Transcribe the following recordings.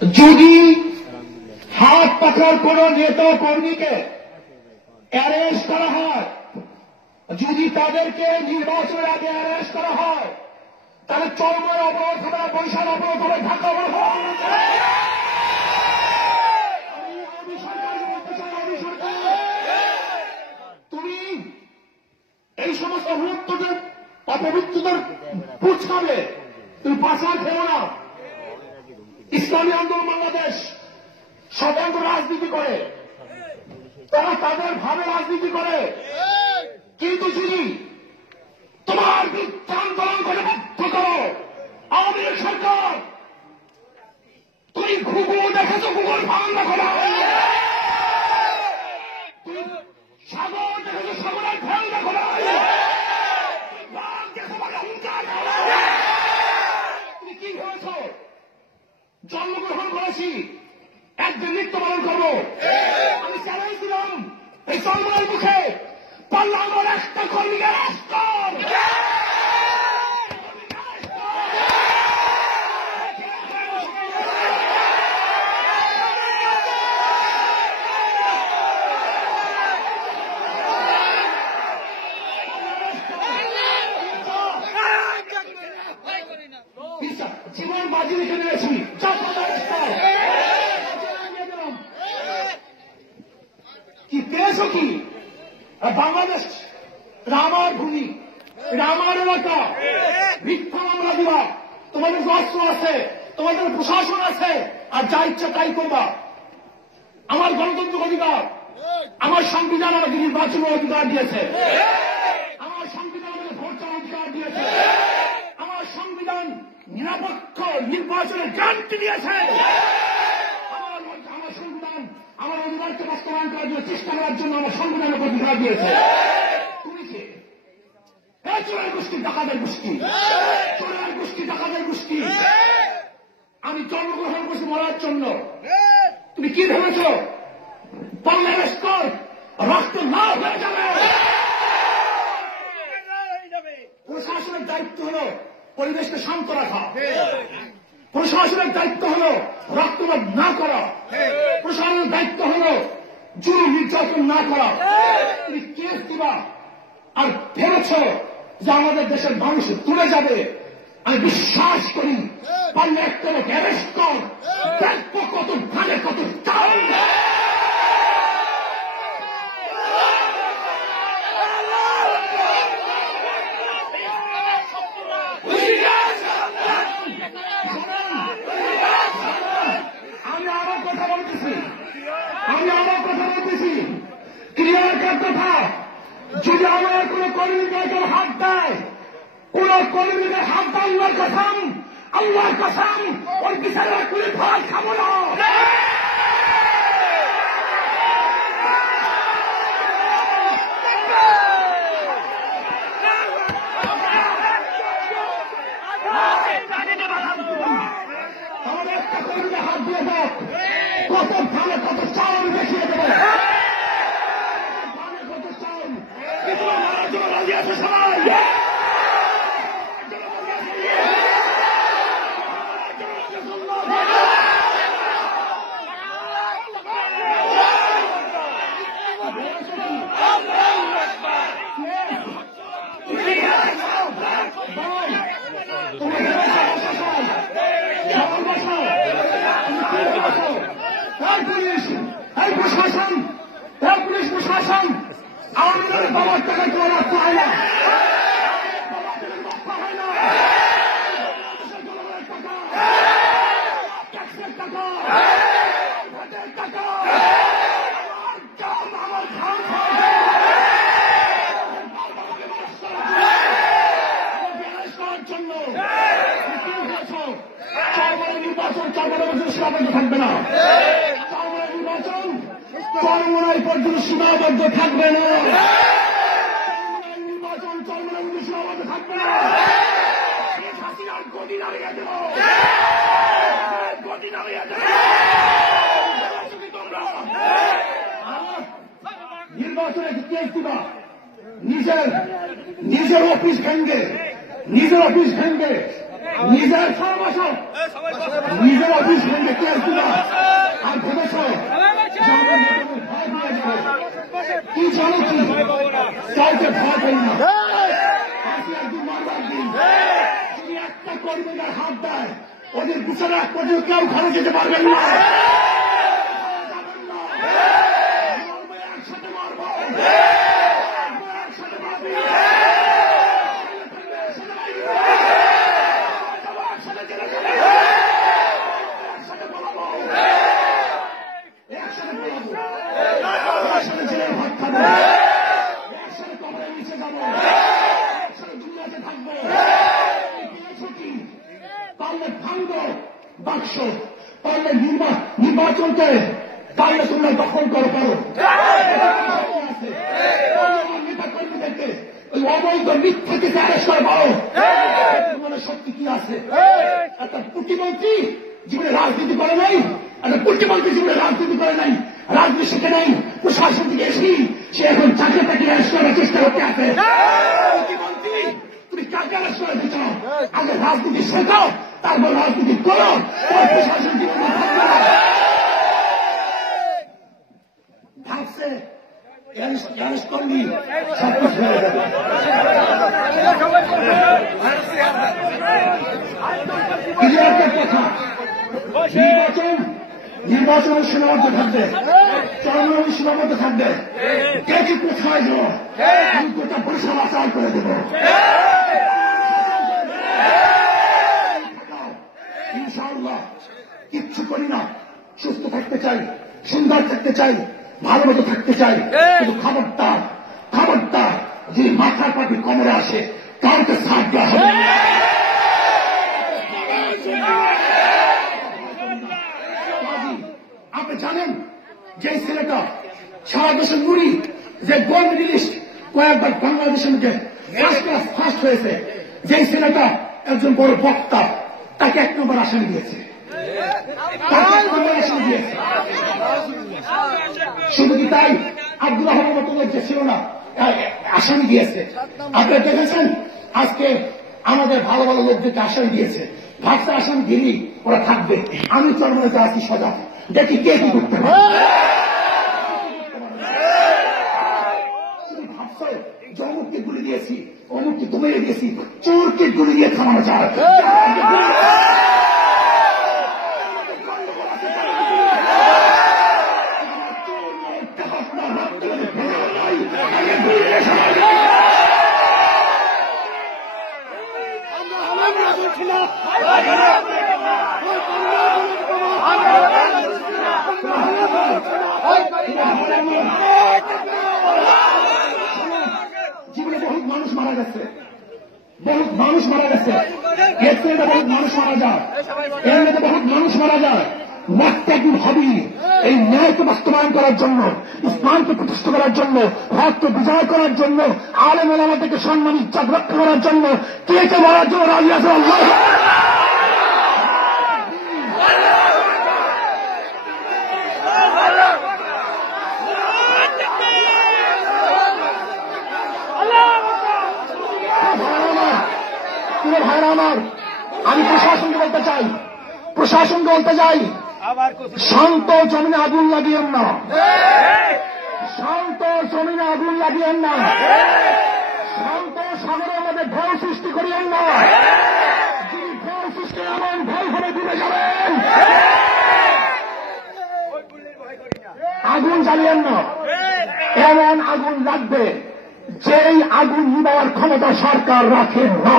যদি হাত পাখার কোন নেতা কর্মীকে অ্যারেস্ট করা হয়, যদি তাদেরকে নির্বাচনের আগে অ্যারেস্ট করা হয়, তাহলে চরমোর অবরোধ হবে, বরিশাল অবরোধ হবে, ঢাকা অবরোধ হবে। তুমি এই সমস্ত অপবিত্রদের পুছাবে, তুমি পাশা খেলো না। ইসলামী আন্দোলন বাংলাদেশ স্বতন্ত্র রাজনীতি করে, তারা তাদের ভাবে রাজনীতি করে, কিন্তু যদি তোমার বিরুদ্ধে আন্দোলন করে বাধ্য করো আওয়ামী লীগ সরকার, তুমি গুগল দেখেছো, গুগল ভাঙা করো, তুমি সাগর দেখেছো, সাগরের ভাঙা করো, তুমি কি ভেবেছ জন্মগ্রহণ করেছি একদিন মৃত্যু পালন করবো? আমি চ্যালেঞ্জ দিলাম এই চন্দ্রের মুখে, পাল্লা আমার একটা কর্মীকে রাষ্ট্র জীবন বাজি রেখে দিয়েছি। কি পেয়েছ কি? বাংলাদেশ আমার ভূমি, আমার এলাকা, মিথ্যা মামলা দিবা, তোমাদের অস্ত্র আছে, তোমাদের প্রশাসন আছে, আর যা ইচ্ছা তাই করবা। আমার গণতন্ত্র অধিকার, আমার সংবিধান আমাকে নির্বাচনের অধিকার দিয়েছে, আমার সংবিধান আমাকে ভোট চাওয়ার অধিকার দিয়েছে, আমার সংবিধান নিরপেক্ষ নির্বাচনের গ্যারান্টি দিয়েছে, আমার সংবিধান আমার অধিকারকে বাস্তবায়ন করার জন্য চেষ্টা করার জন্য আমার সংবিধানের অধিকার দিয়েছে। তুমি কে? চোরের গোষ্ঠী, ডাকাতের গোষ্ঠী, চোরের গোষ্ঠী, ডাকাতের গোষ্ঠী। আমি জন্মগ্রহণ করছি মরার জন্য। তুমি কি ভেবেছ বাংলাদেশ রক্ত না হয়ে যাবে? প্রশাসনের দায়িত্ব হল পরিবেশকে শান্ত রাখা, প্রশাসনের দায়িত্ব হল রক্তপাত না করা, প্রশাসনের দায়িত্ব হল জুলুম নির্যাতন না করা। তুমি কেস দিবা আর ভেবেছ যে আমাদের দেশের মানুষ তুলে যাবে? আমি বিশ্বাস করি পারলে একটা লোক অ্যারেস্ট কর, দেখবো কত ভালো কত চাল। আমি আমার কথা বলতেছি ক্লিয়ার কাট কথা। যদি আমার কোন কর্মীকে হাত দেয়, কোন কর্মীকে হাত দেয়, আল্লাহর কসম, আল্লাহর কসম, ওই বিচারের কুড়ি ভাত খাবো না। আমাদের একটা কর্মীকে হাত দিয়ে দেখ, কত ভালো কত চাল আমি দেখিয়ে দেবো। কত চাল মারার জন্য রাজি আছে সবাই? প্রশাসন, পুলিশ প্রশাসন আমাদের বাবার টাকা কেউ রক্ত হয় না, রক্ত হয় না, ট্যাক্সের টাকা, ভোটের টাকা, আমার খান করার জন্য নির্বাচন 4 বছর সীমাবদ্ধ থাকবে না। নির্বাচন চরমোনাই পর্যন্ত সীমাবদ্ধ থাকবে না। নির্বাচন চরমোনাই পর্যন্ত সীমাবদ্ধ থাকবে না। হাসিনার গদি নামিয়ে দেব, গদি নামিয়ে দেব। তোমরা নির্বাচনে কেস দিবা, নিজের অফিস ভেঙ্গে নিজের সর্বস্ব নিজের অফিস ভেঙে কেস দিল আর ভেবেছ কি জানো কি কাউকে ভয় করি না। যদি একটা কর্মীদের হাত দেয় ওদের পিছনে এক পর্যন্ত কেউ ঘরে যেতে পারবেন না। একসাথে মারব একসাথে মারবি একসাথে চলে যাবে একসাথে বলাবো একসাথে বলাবো একসাথে জেলের ভাত খাবো একসাথে কবরের নিচে যাবো একসাথে দুনিয়াতে থাকবো। পারলে ভাঙব বাক্স, পারলে নির্বাচনকে পারলে তোমরা দখল করো পারো নেতা কর্মীদেরকে ওই অবৈধ মিথ্যাকে অ্যারেস্ট করে পারো। তোমাদের শক্তি কি আছে? একটা প্রতিমন্ত্রী জীবনে রাজনীতি করে নাই, একটা প্রতিমন্ত্রী জীবনে রাজনীতি করে নাই, রাজনীতি শিখে নাই, প্রশাসন থেকে এসি সে এখন চাকরি তাকে অ্যারেস্ট করার চেষ্টা করতে আছে। প্রতিমন্ত্রী তুমি কাকে অ্যারেস্ট করে দিচ্ছ? আগে রাজনীতি শেখাও তারপর রাজনীতি করো, তোমার প্রশাসন জীবনে থাকবে না। ভাবছে অ্যারেস্ট করলি সব কিছু হয়ে যাবে। কথা নির্বাচনের সীমাবদ্ধ থাকবে, চরমের সীমাবদ্ধ থাকবে। দেখি কোথায় যাবো আমি গোটা পরিষেবা চাল করে দেবো। ইনশাআল্লাহ কিচ্ছু করি না, সুস্থ থাকতে চাই, সুন্দর থাকতে চাই, ভালো মতো থাকতে চাই। কিন্তু খবরদার খবরদার যদি মাথার পাটি কমরে আসে কাউকে সাথ দেওয়া হবে। আপনি জানেন যে ছেলেটা সারা দেশের মুড়ি যে গোল্ড মেডেলিস্ট কয়েকবার বাংলাদেশের মধ্যে ফার্স্ট হয়েছে, যে ছেলেটা একজন বড় বক্তা, তাকে 1 নম্বর আসামি দিয়েছে, তাকে 1 নম্বর আসামি দিয়েছে। শুধু কি তাই, আব্দুল আহমদ যে ছিল না আসামি দিয়েছে। আপনারা দেখেছেন আজকে আমাদের ভালো ভালো লোকদেরকে আসামি দিয়েছে, ভাবছে আসামি দিলি ওরা থাকবে। আমি চরমনে আছি সজা, দেখি কে কি করতে পারে। ভাবছো জমুককে গুলি দিয়েছি, অমুককে দমিয়ে দিয়েছি, চোরকে গুলি দিয়ে থামানো যায়। জীবনে বহুত মানুষ মারা গেছে, বহুত মানুষ মারা গেছে, এর থেকে বহুত মানুষ মারা যায়, এর মধ্যে বহুত মানুষ মারা যায়। মতটা একদিন হবেই। এই ন্যায়কে বাস্তবায়ন করার জন্য, ইসলামকে প্রতিষ্ঠা করার জন্য, হককে বিজয় করার জন্য, আলেম ওলামাদেরকে সম্মান ইজ্জত রক্ষা করার জন্য কে কে মারার জন্য রাজি আছে? আল্লাহ ভাইরা আমার, আমি প্রশাসনকে বলতে চাই, প্রশাসনকে বলতে চাই, শান্ত জমিনে আগুন লাগিয়েন না, শান্ত জমিনে আগুন লাগিয়েন না, শান্ত সাগরের মধ্যে ঢেউ সৃষ্টি করিয়েন না। যদি ঢেউ সৃষ্টি এমন ঢেউ হবে ডুবে যাবেন। আগুন জ্বালিয়েন না, এমন আগুন লাগবে যেই আগুন নিবাওয়ার ক্ষমতা সরকার রাখেন না।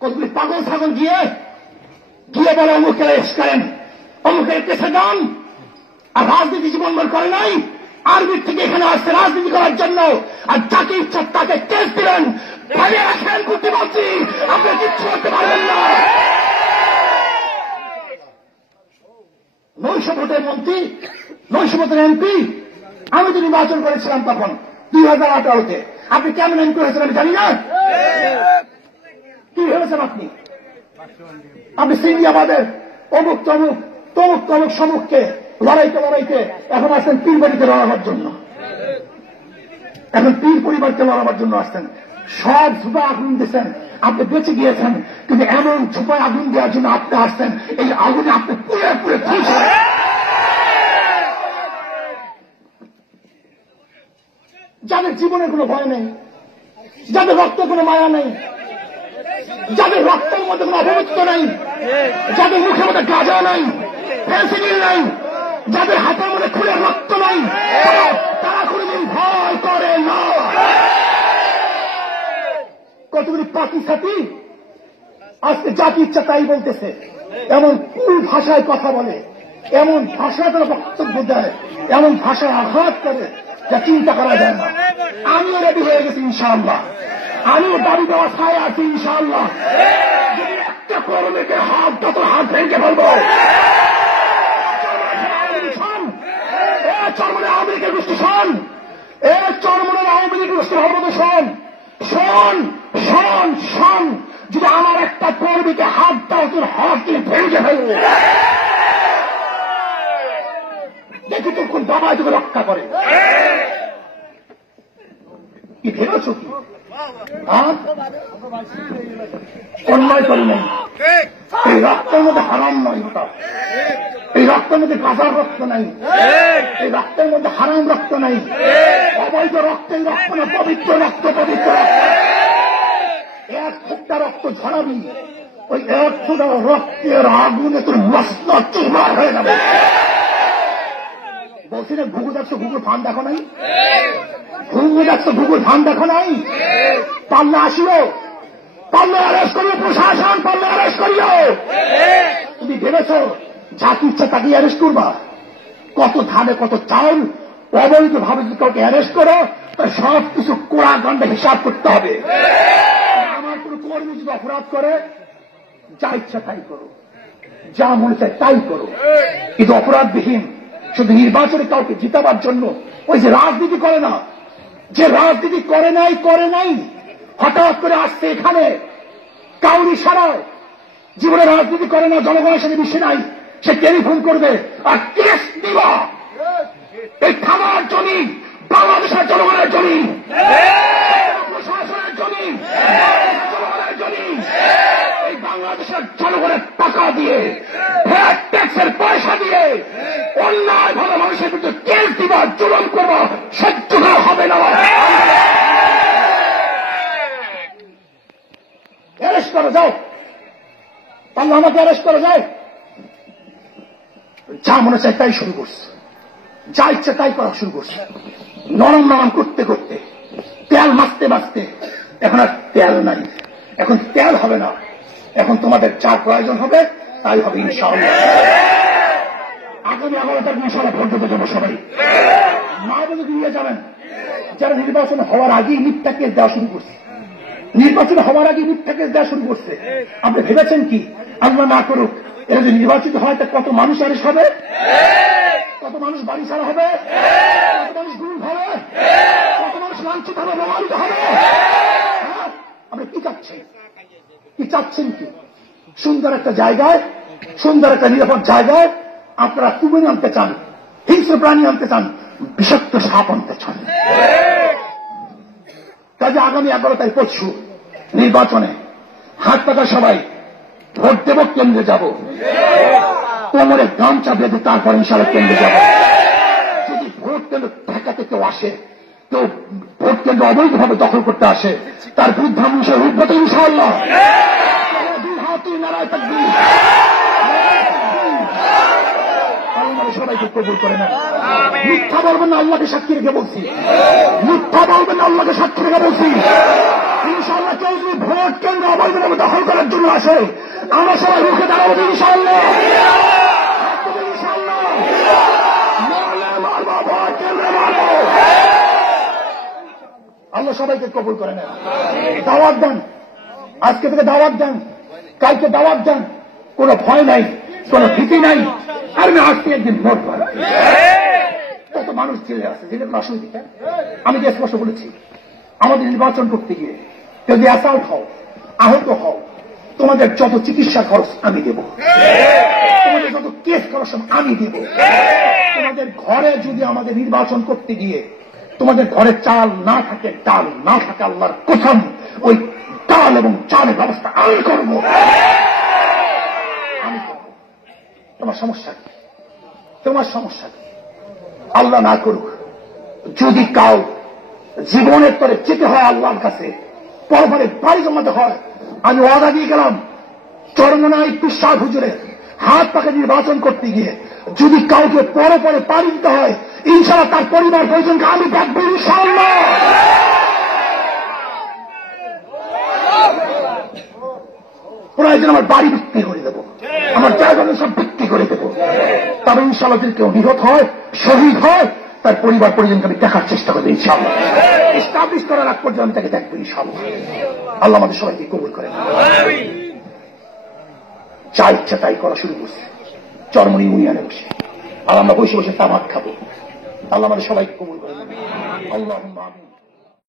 কতগুলি পাগল ছাগল গিয়ে বলে অমুকের এস করেন, অমুকের কেসে যান, আর রাজনীতি জীবনভর করে নাই, আরবির থেকে এখানে আসছে রাজনীতি করার জন্য, আর যাকে ইচ্ছা তাকে কেস দিলেন। ভাইয়ে রাখেন, করতে পারছি আপনি কিচ্ছু করতে পারবেন না। 900 ভোটের মন্ত্রী, 900 ভোটের এমপি, আমি তো নির্বাচন করেছিলাম তখন 2018-তে। আপনি কেমন এমপি হয়েছেন আমি জানি না। কি ভেবেছেন আপনি? আপনি সিন্ডিয়াবাদের অমুক তমুক তমুক তমুক সমুখকে লড়াইতে এখন আসছেন পীর বাড়িতে লড়াবার জন্য, এখন পীর পরিবারকে লড়াবার জন্য আসছেন। সব সুতা আগুন দিচ্ছেন, আপনি বেঁচে গিয়েছেন, কিন্তু এমন ঝোপায় আগুন দেওয়ার জন্য আপনি আসছেন, এই আগুনে আপনি পুড়ে পুড়ে ধ্বংস। যাদের জীবনের কোনো ভয় নেই, যাদের রক্তে কোনো মায়া নেই, যাদের রক্তের মধ্যে কোনো অপবিত্র নেই, যাদের মুখের মধ্যে গাঁজা নাই, ফেন্সিডিল নাই, যাদের হাতের মধ্যে খুলে রক্ত নাই, তারা কোনদিন ভয় করে না। কতগুলি পাখি সাথী আজকে জাতি ইচ্ছা তাই বলতেছে, এমন কুল ভাষায় কথা বলে, এমন ভাষায় তারা বক্তব্য দেয়, এমন ভাষায় আঘাত করে যা চিন্তা করা যায় না। আমিও রেডি হয়ে গেছি ইনশাআল্লাহ, আমিও দাবি দেওয়া ছায় আছি ইনশাআল্লাহ। যদি একটা কর্মীকে হাত যত হাত ভেঙে ফেলবো, চরমনের আওয়ামী লীগের গোষ্ঠী শোন, চরমনের আওয়ামী লীগের গোষ্ঠী ভাবতে শোন, শোন শোন শোন, যদি আমার একটা কর্মীকে হাত দাও তোর হাত দিয়ে ভেঙে ফেলবো, দেখি তোর কোন বাবা তোকে রক্ষা করে। কি ভেবেছ কি অন্যায় করি নাই, এই রক্তের মধ্যে হারাম নয়, ওটা এই রক্তের মধ্যে গাজার রক্ত নাই, এই রক্তের মধ্যে হারাম রক্ত নাই, অবৈধ রক্তের রক্ত না, পবিত্র রক্ত, পবিত্র রক্ত। এক ফোঁটা রক্ত ঝরাবি, ওই এক ফোঁটা রক্তের আগুনে তোর মস্ত চুরমার হয়ে যাবে। বলছি না ঘুঘু যাচ্ছ, ঘুঘুর ফান দেখো নাই, ঘুঘু যাচ্ছ, ঘুঘুর ফান দেখো নাই। পাল্লা আসিও, পাল্লা অ্যারেস্ট করিও, প্রশাসন পাল্লা অ্যারেস্ট করিও। তুমি ভেবেছ জাতি ইচ্ছা তাকে অ্যারেস্ট করবা? কত ধানে কত চাউল অবৈধ ভাবে যদি কাউকে অ্যারেস্ট করো, তার সব কিছু কোড়া গন্ডা হিসাব করতে হবে। আমার কোন কর্মী যদি অপরাধ করে, যা ইচ্ছা তাই করো, যা মনে চায় তাই করো, কিন্তু অপরাধবিহীন শুধু নির্বাচনে কাউকে জিতাবার জন্য ওই যে রাজনীতি করে না, যে রাজনীতি করে নাই হঠাৎ করে আসছে এখানে কাউরি সারায়, জীবনে রাজনীতি করে না, জনগণের সাথে মিশে নাই, সে টেলিফোন করবে আর কেস দিবা। এই থামার জমি বাংলাদেশের জনগণের জমি, প্রশাসনের জমি, জনগণের জমি, এই বাংলাদেশের জনগণের টাকা দিয়ে, ভ্যাট ট্যাক্সের পয়সা দিয়ে অন্যায় ভাবে মানুষের বিরুদ্ধে কেস দিবা, জুলুম করবা, সহ্য করা হবে না। অ্যারেস্ট করো, যাও, তাহলে আমাকে অ্যারেস্ট করো, যাও। যা মনে চায় তাই শুরু করছে, যা ইচ্ছে তাই করা শুরু করছে, নরম নরম করতে করতে, তেল মাখতে মাখতে এখন আর তেল নাই, এখন তেল হবে না, এখন তোমাদের যা প্রয়োজন হবে তাই হবে ইনশাআল্লাহ। আগামী 11 তারিখ ইনশাআল্লাহ ভোট দিতে যাবো সবাই, না বলে দিয়ে যাবেন। যারা নির্বাচন হওয়ার আগেই মিথ্যা কেস দেওয়া শুরু করছে, নির্বাচন হওয়ার আগে মিথ্যা কেস দেওয়া শুরু করছে, আপনি ভেবেছেন কি আল্লাহ না করুক এরা যদি নির্বাচিত হয় তা কত মানুষ অ্যারেস্ট হবে, কত মানুষ বাড়ি ছাড়া হবে, কত মানুষ গুম হবে, কত মানুষ লাঞ্ছিত হবে, প্রমাণিত হবে। আপনি কি চাচ্ছেন, কি চাচ্ছেন কি? সুন্দর একটা জায়গায়, সুন্দর একটা নিরাপদ জায়গায় আপনারা কুমির আনতে চান, হিংস্র প্রাণী আনতে চান, বিষাক্ত সাপ আনতে চান। কাজে আগামী 11 তারিখ পরশু নির্বাচনে হাত পাকা সবাই ভোট দেব, কেন্দ্রে যাব, কোমরে গামছা বেঁধে তারপর ইনশাআল্লাহ কেন্দ্রে যাব। যদি ভোট কেন্দ্র ঠেকাতে কেউ আসে, কেউ ভোট কেন্দ্র অবৈধভাবে দখল করতে আসে, তার বিরুদ্ধে আমি উদ্ভূত ইনশাআল্লাহ। নারায় থাকবি, সবাইকে কবুল করে নেন। মিথ্যা বলবেন না, আল্লাহকে সাক্ষী রেখে বলছি, মিথ্যা বলবেন না, আল্লাহকে সাক্ষী রেখে বলছি। ইনশাআল্লাহ কেউ যদি ভোট কেন্দ্র অবৈধভাবে দখল করার জন্য আসে, আমরা সবাই রুখে দাঁড়াবো ইনশাআল্লাহ, ইনশাআল্লাহ। ভোট কেন্দ্রে মারবো। আল্লাহ সবাইকে কবুল করে নেন। দাওয়াত দেন, আজকে থেকে দাওয়াত দেন, কালকে দাওয়াত দেন, কোন ভয় নাই, কোন ভীতি নাই। আর আমি আসছি একদিন ভোট পাই, কত মানুষ জেলে আছে, জেলে কোনো অসুবিধা। আমি যে স্পষ্ট বলেছি, আমাদের নির্বাচন করতে গিয়ে যদি অ্যাসাল্ট হও, আহত হও, তোমাদের যত চিকিৎসা খরচ আমি দেব, তোমাদের যত কেস খরচ আমি দেব। তোমাদের ঘরে যদি আমাদের নির্বাচন করতে গিয়ে তোমাদের ঘরে চাল না থাকে, ডাল না থাকে, আল্লাহর কসম ওই ডাল এবং চালের ব্যবস্থা আমি করব। তোমার সমস্যা কি? তোমার সমস্যা কি? আল্লাহ না করুক, যদি কাউ জীবনের তরে যেতে হয় আল্লাহর কাছে, পরপরে পাড়ি জমাতে হয়, আমি ওয়াদা দিয়ে গেলাম চরমনাই পিসাব হুজুরে হাত পাকে নির্বাচন করতে গিয়ে যদি কাউকে পরে পাড়ি দিতে হয়, ইনশাআল্লাহ তার পরিবার পরিজনকে আমি দেখবো ইনশাআল্লাহ। প্রয়োজন আমার বাড়ি বিক্রি করে দেবো, আমার জায়গা সব বিক্রি করে দেবো, তবে ইনশাআল্লাহ যদি কেউ নিহত হয়, শহীদ হয়, তার পরিবার পরিজনকে আমি দেখার চেষ্টা করবো ইনশাআল্লাহ। এস্টাবলিশ করার আগ পর্যন্ত আমি তাকে দেখবো ইনশাআল্লাহ। আল্লাহ আমাদের সবাইকে কবুল করেন। যা ইচ্ছা তাই করা শুরু করছে চরমনি ইউনিয়নে বসে, আর আমরা বসে বসে তামাক খাবো। আল্লাহ আমাদের সবাইকে কবুল করেন। আল্লাহুম্মা আমিন।